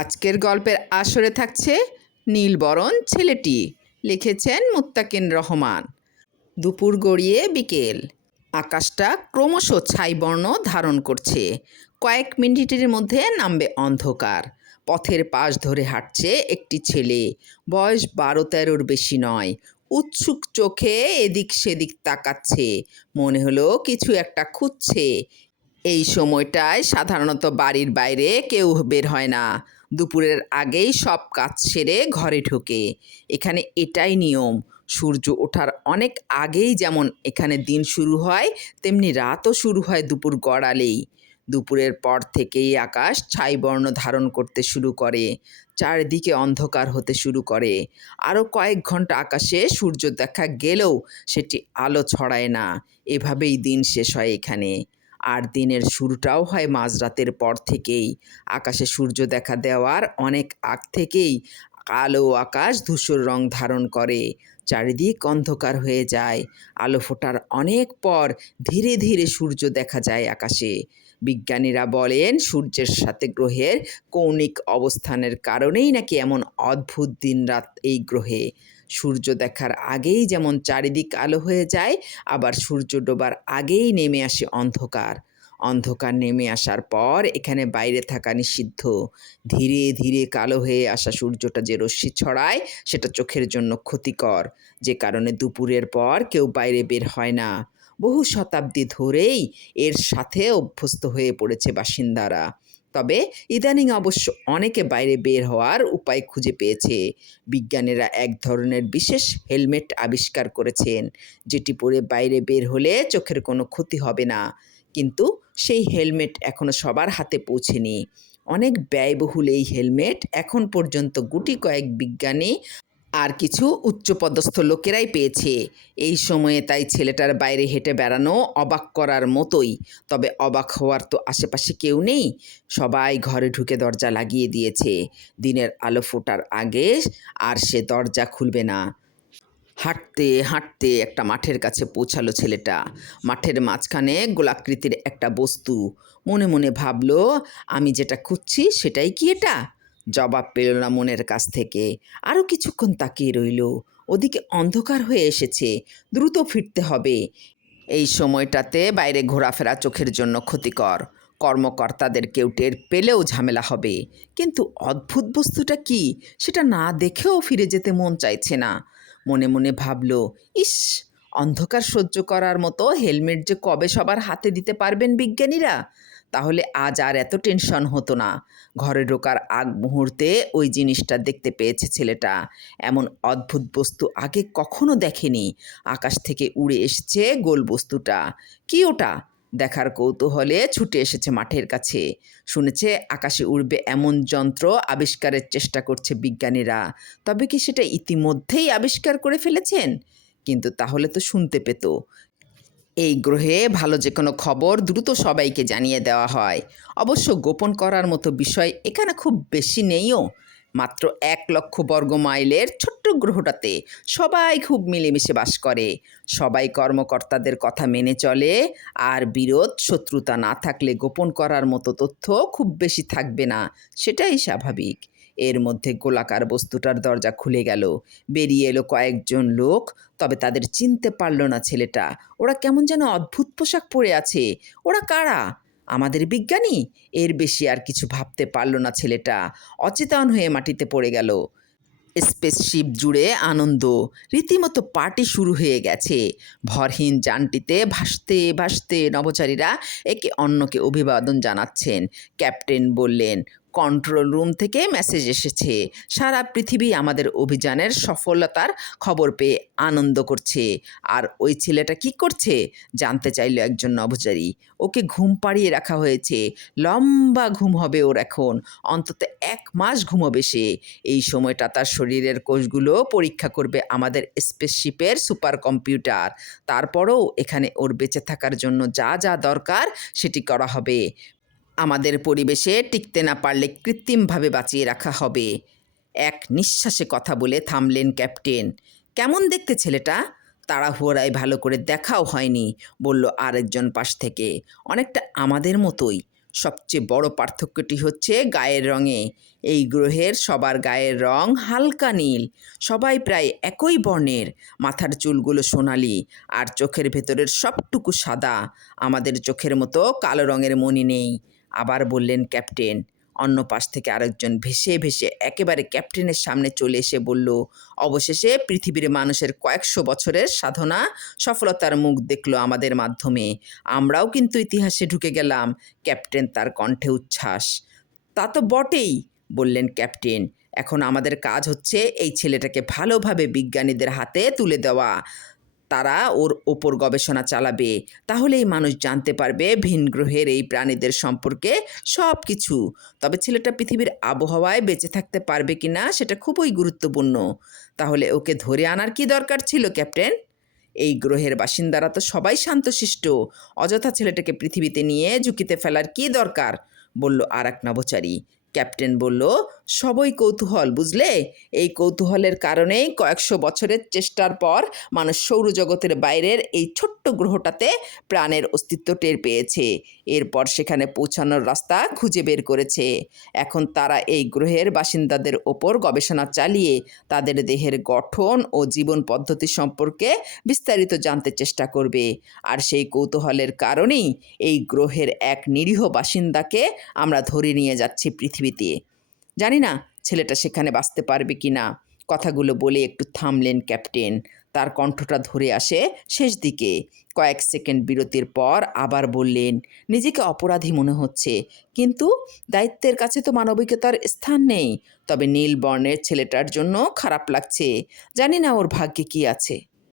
আজকের গল্পের আসরে থাকছে নীলবরণ ছেলেটি, লিখেছেন মুত্তাকিন রহমান। দুপুর গড়িয়ে বিকেল। আকাশটা ক্রমশ ছাইবর্ণ ধারণ করছে। কয়েক মিনিটের মধ্যে নামবে অন্ধকার। পথের পাশ ধরে হাঁটছে একটি ছেলে। বয়স বারো তেরোর বেশি নয়। উৎসুক চোখে এদিক সেদিক তাকাচ্ছে। মনে হলো কিছু একটা খুঁজছে। এই সময়টায় সাধারণত বাড়ির বাইরে কেউ বের হয় না। দুপুরের আগেই সব কাজ সেরে ঘরে ঢোকে। এখানে এটাই নিয়ম। সূর্য ওঠার অনেক আগেই যেমন এখানে দিন শুরু হয়, তেমনি রাতও শুরু হয় দুপুর গড়ালেই। দুপুরের পর থেকেই আকাশ ছাইবর্ণ ধারণ করতে শুরু করে, চারিদিকে অন্ধকার হতে শুরু করে। আরও কয়েক ঘণ্টা আকাশে সূর্য দেখা গেলেও সেটি আলো ছড়ায় না। এভাবেই দিন শেষ হয় এখানে। আর দিনের শুরুটাও হয় মাঝরাতের পর থেকেই। আকাশে সূর্য দেখা দেওয়ার অনেক আগ থেকেই কালো আকাশ ধূসর রং ধারণ করে। চারিদিক অন্ধকার হয়ে যায়। আলো ফোটার অনেক পর ধীরে ধীরে সূর্য দেখা যায় আকাশে। বিজ্ঞানীরা বলেন, সূর্যের সাথে গ্রহের কৌণিক অবস্থানের কারণেই নাকি এমন অদ্ভুত দিনরাত এই গ্রহে। সূর্য দেখার আগেই যেমন চারিদিক আলো হয়ে যায়, আবার সূর্য ডোবার আগেই নেমে আসে অন্ধকার। অন্ধকার নেমে আসার পর এখানে বাইরে থাকা নিষিদ্ধ। ধীরে ধীরে কালো হয়ে আসা সূর্যটা যে রশ্মি ছড়ায়, সেটা চোখের জন্য ক্ষতিকর। যে কারণে দুপুরের পর কেউ বাইরে বের হয় না। বহু শতাব্দী ধরেই এর সাথে অভ্যস্ত হয়ে পড়েছে বাসিন্দারা। তবে ইদানিং অবশ্য অনেকে বাইরে বের হওয়ার উপায় খুঁজে পেয়েছে। বিজ্ঞানীরা এক ধরনের বিশেষ হেলমেট আবিষ্কার করেছেন, যেটি পরে বাইরে বের হলে চোখের কোনো ক্ষতি হবে না। কিন্তু সেই হেলমেট এখনও সবার হাতে পৌঁছেনি। অনেক ব্যয়বহুল এই হেলমেট এখন পর্যন্ত গুটি কয়েক বিজ্ঞানী আর কিছু উচ্চপদস্থ লোকেরাই পেয়েছে। এই সময়ে তাই ছেলেটার বাইরে হেঁটে বেড়ানো অবাক করার মতোই। তবে অবাক হওয়ার তো আশেপাশে কেউ নেই। সবাই ঘরে ঢুকে দরজা লাগিয়ে দিয়েছে। দিনের আলো ফোটার আগে আর সে দরজা খুলবে না। হাঁটতে হাঁটতে একটা মাঠের কাছে পৌঁছালো ছেলেটা। মাঠের মাঝখানে গোলাকৃতির একটা বস্তু। মনে মনে ভাবলো, আমি যেটা খুঁজছি সেটাই কি এটা? জবাব পেল না মনের কাছ থেকে। আরও কিছুক্ষণ তাকিয়ে রইল। ওদিকে অন্ধকার হয়ে এসেছে। দ্রুত ফিরতে হবে। এই সময়টাতে বাইরে ঘোরাফেরা চোখের জন্য ক্ষতিকর। কর্মকর্তাদের কেউ টের পেলেও ঝামেলা হবে। কিন্তু অদ্ভুত বস্তুটা কি? সেটা না দেখেও ফিরে যেতে মন চাইছে না। মনে মনে ভাবলো, ইস, অন্ধকার সহ্য করার মতো হেলমেট যে কবে সবার হাতে দিতে পারবেন বিজ্ঞানীরা? তাহলে আজ আর এত টেনশন হতো না। ঘরে ঢোকার আগ মুহূর্তে ওই জিনিসটা দেখতে পেয়েছে ছেলেটা। এমন অদ্ভুত বস্তু আগে কখনো দেখেনি। আকাশ থেকে উড়ে এসেছে গোল বস্তুটা। কি ওটা? দেখার কৌতূহলে ছুটে এসেছে মাঠের কাছে। শুনেছে আকাশে উড়বে এমন যন্ত্র আবিষ্কারের চেষ্টা করছে বিজ্ঞানীরা। তবে কি সেটা ইতিমধ্যেই আবিষ্কার করে ফেলেছেন? কিন্তু তাহলে তো শুনতে পেত। এই গ্রহে ভালো যে কোনো খবর দ্রুত সবাইকে জানিয়ে দেওয়া হয়। অবশ্য গোপন করার মতো বিষয় এখানে খুব বেশি নেইও। মাত্র এক লক্ষ বর্গ মাইলের ছোট্ট গ্রহটাতে সবাই খুব মিলেমিশে বাস করে। সবাই কর্মকর্তাদের কথা মেনে চলে আর বিরোধ, শত্রুতা না থাকলে গোপন করার মতো তথ্য খুব বেশি থাকবে না, সেটাই স্বাভাবিক। এর মধ্যে গোলাকার বস্তুটার দরজা খুলে গেল। বেরিয়ে এলো কয়েকজন লোক, তবে তাদের চিনতে পারল না ছেলেটা। ওরা কেমন যেন অদ্ভুত পোশাক পরে আছে। ওরা কারা? আমাদের বিজ্ঞানী? এর বেশি আর কিছু ভাবতে পারল না ছেলেটা। অচেতন হয়ে মাটিতে পড়ে গেল। স্পেসশিপ জুড়ে আনন্দ। রীতিমতো পার্টি শুরু হয়ে গেছে। ভরহীন যানটিতে ভাসতে ভাসতে নভোচারীরা একে অন্যকে অভিবাদন জানাচ্ছেন। ক্যাপ্টেন বললেন কন্ট্রোল রুম থেকে মেসেজ এসেছে। সারা পৃথিবী আমাদের অভিযানের সফলতার খবর পেয়ে আনন্দ করছে। আর ওই ছেলেটা কি করছে? জানতে চাইল একজন নভোচারী। ওকে ঘুম পাড়িয়ে রাখা হয়েছে। লম্বা ঘুম হবে ওর এখন। অন্তত এক মাস ঘুমোবে সে। এই সময়টা তার শরীরের কোষগুলো পরীক্ষা করবে আমাদের স্পেসশিপের সুপার কম্পিউটার তারপরও এখানে ওর বেঁচে থাকার জন্য যা যা দরকার সেটি করা হবে। আমাদের পরিবেশে টিকতে না পারলে কৃত্রিমভাবে বাঁচিয়ে রাখা হবে। এক নিঃশ্বাসে কথা বলে থামলেন ক্যাপ্টেন। কেমন দেখতে ছেলেটা? তাড়াহুড়ায় ভালো করে দেখাও হয়নি, বলল আরেকজন পাশ থেকে। অনেকটা আমাদের মতোই। সবচেয়ে বড় পার্থক্যটি হচ্ছে গায়ের রঙে। এই গ্রহের সবার গায়ের রং হালকা নীল। সবাই প্রায় একই বর্ণের। মাথার চুলগুলো সোনালি আর চোখের ভেতরের সবটুকু সাদা। আমাদের চোখের মতো কালো রঙের মণি নেই। আবার বললেন, ক্যাপ্টেন। অন্য পাশ থেকে আরেকজন ভেসে ভেসে একেবারে ক্যাপ্টেনের সামনে চলে এসে বলল, অবশেষে পৃথিবীর মানুষের কয়েকশো বছরের সাধনা সফলতার মুখ দেখল আমাদের মাধ্যমে। আমরাও কিন্তু ইতিহাসে ঢুকে গেলাম। ক্যাপ্টেন তার কণ্ঠে উচ্ছ্বাস। তা তো বটেই, বললেন ক্যাপ্টেন। এখন আমাদের কাজ হচ্ছে এই ছেলেটাকে ভালোভাবে বিজ্ঞানীদের হাতে তুলে দেওয়া। তারা ওর ওপর গবেষণা চালাবে। তাহলেই মানুষ জানতে পারবে ভিন গ্রহের এই প্রাণীদের সম্পর্কে সব কিছু তবে ছেলেটা পৃথিবীর আবহাওয়ায় বেঁচে থাকতে পারবে কি না সেটা খুবই গুরুত্বপূর্ণ। তাহলে ওকে ধরে আনার কি দরকার ছিল, ক্যাপ্টেন? এই গ্রহের বাসিন্দারা তো সবাই শান্তশিষ্ট। অযথা ছেলেটাকে পৃথিবীতে নিয়ে ঝুঁকিতে ফেলার কি দরকার? বলল আর এক নভোচারী। ক্যাপ্টেন বলল সবই কৌতূহল, বুঝলে? এই কৌতূহলের কারণেই কয়েকশো বছরের চেষ্টার পর মানুষ সৌরজগতের বাইরের এই ছোট্ট গ্রহটাতে প্রাণের অস্তিত্ব টের পেয়েছে। এরপর সেখানে পৌঁছানোর রাস্তা খুঁজে বের করেছে। এখন তারা এই গ্রহের বাসিন্দাদের ওপর গবেষণা চালিয়ে তাদের দেহের গঠন ও জীবন পদ্ধতি সম্পর্কে বিস্তারিত জানতে চেষ্টা করবে। আর সেই কৌতূহলের কারণেই এই গ্রহের এক নিরীহ বাসিন্দাকে আমরা ধরে নিয়ে যাচ্ছি পৃথিবীতে। জানি না ছেলেটা সেখানে বাঁচতে পারবে কি না। কথাগুলো বলে একটু থামলেন ক্যাপ্টেন। তার কণ্ঠটা ধরে আসে শেষ দিকে। কয়েক সেকেন্ড বিরতির পর আবার বললেন, নিজেকে অপরাধী মনে হচ্ছে। কিন্তু দায়িত্বের কাছে তো মানবিকতার স্থান নেই। তবে নীল বর্ণের ছেলেটার জন্য খারাপ লাগছে। জানি না ওর ভাগ্যে কি আছে।